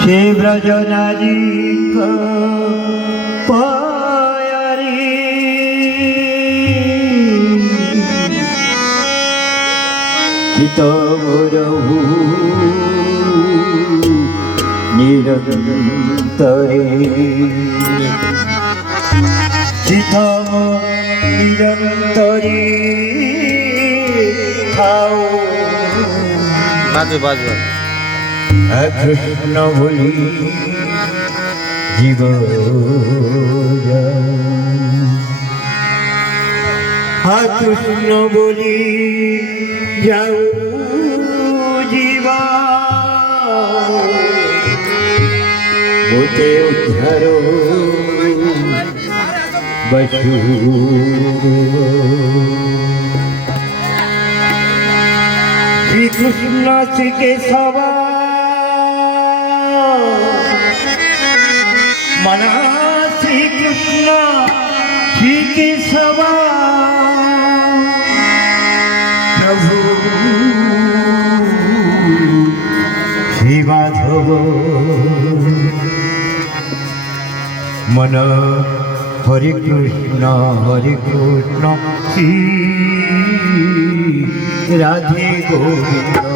সে ব্রজনারী পায়ারি চিতবরহু নিরন্তরে চিতম নিরন্তরে খাও বাজু বাজু কৃষ্ণ বলি জীব কৃষ্ণ বলি যাও জীবা ভূতে উদ্ধার বসু শ্রীকৃষ্ণ শ্রীকেশব মনা শ্রীকৃষ্ণ শ্রীকেশব প্রভু শ্রী মাধব মন হরে কৃষ্ণ শ্রী রাধে গোবিন্দ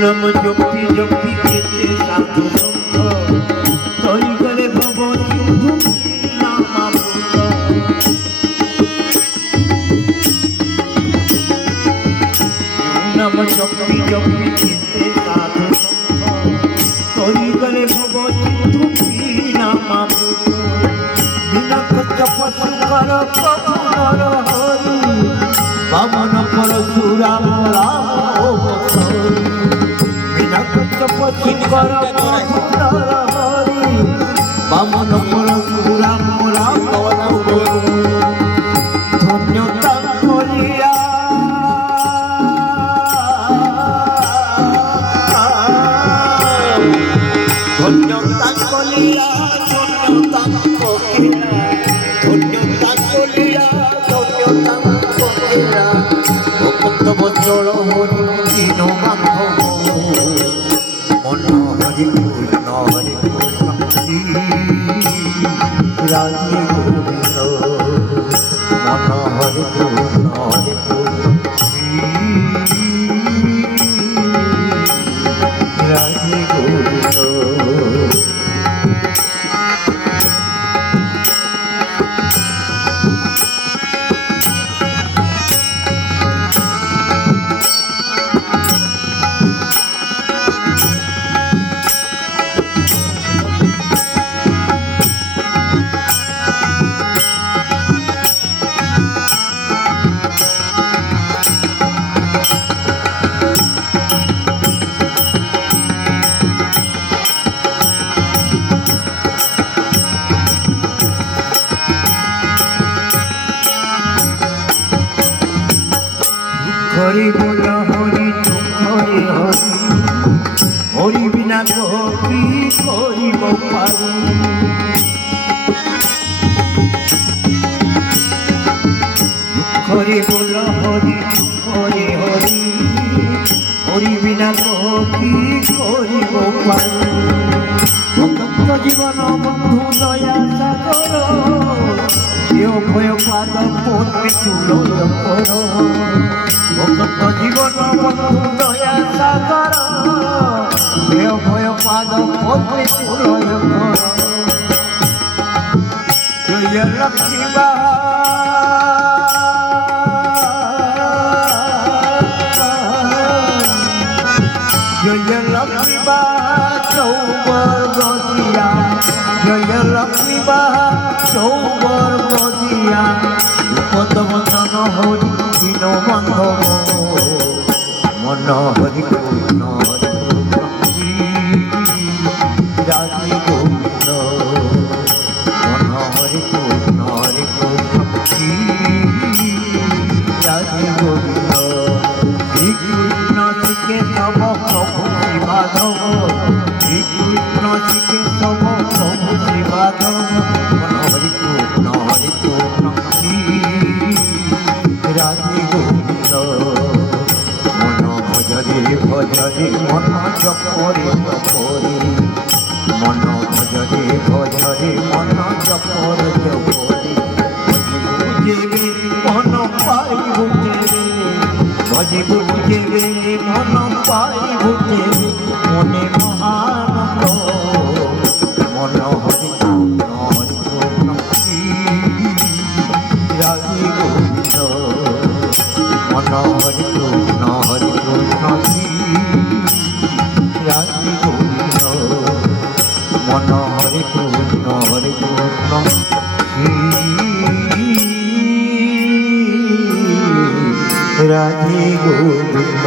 নম জপি জপি কেতে সাধু সঙ্গ তরি গলে ভব সিন্ধু নামামৃত নম জপি জপি কেতে সাধু সঙ্গ তরি গলে ভব সিন্ধু নামামৃত বিনা কচ্চ পশু কর কপুর হরি বামন পরশুরাম রাম ও কর হরি বামন পরশুরাম রাম ধন্যতা করিয়া ধন্যতা করিয়া ধন্যতা করিয়া ধন্যতা করিয়া ধন্যতা করিয়া ভক্ত বচল হরি দিন বান্ধব হরে কৃষ্ণ রাধে গোবিন্দ মন হরে কৃষ্ণ রাধে গোবিন্দ হরি বল হরি হরি হরি হরি বিনা কি করিব পারি হরি বল হরি হরি হরি হরি বিনা কি করিব পারি ভক্ত জীবন বন্ধু দয়া সাগর কেউ ভয় পাদ পদ্মে তুলয় কর ভক্ত জীবন বন্ধু দয়া সাগর কেউ ভয় পাদ পদ্মে তুলয় কর জয় লক্ষ্মী জয় লক্ষ্মী চৌবর গদিয়া জয় লক্ষ্মী চৌবর গদিয়া পদবন্দন হরি দীন বন্ধব মন হরি কৃষ্ণ হরি রাধে গোবিন্দ মন হরি কৃষ্ণ হরি রাধে গোবিন্দ শ্রীকৃষ্ণ শিখে সব প্রভু শিবাধব শ্রীকৃষ্ণ শিখে সব প্রভু শিবাধব মন হরি কৃষ্ণ রাধে গোবিন্দ মন ভজরে ভজরে মন জপরে জপরে মন ভজরে ভজরে মন জপরে জপরে বুঝেবে মন পাইব ভজে বুঝেবে মন পাইব মনে মহানন্দ মন হরি কৃষ্ণ রাধে গোবিন্দ মন হরি কৃষ্ণ রাধে গোবিন্দ মন হরি কৃষ্ণ রাধে গোবিন্দ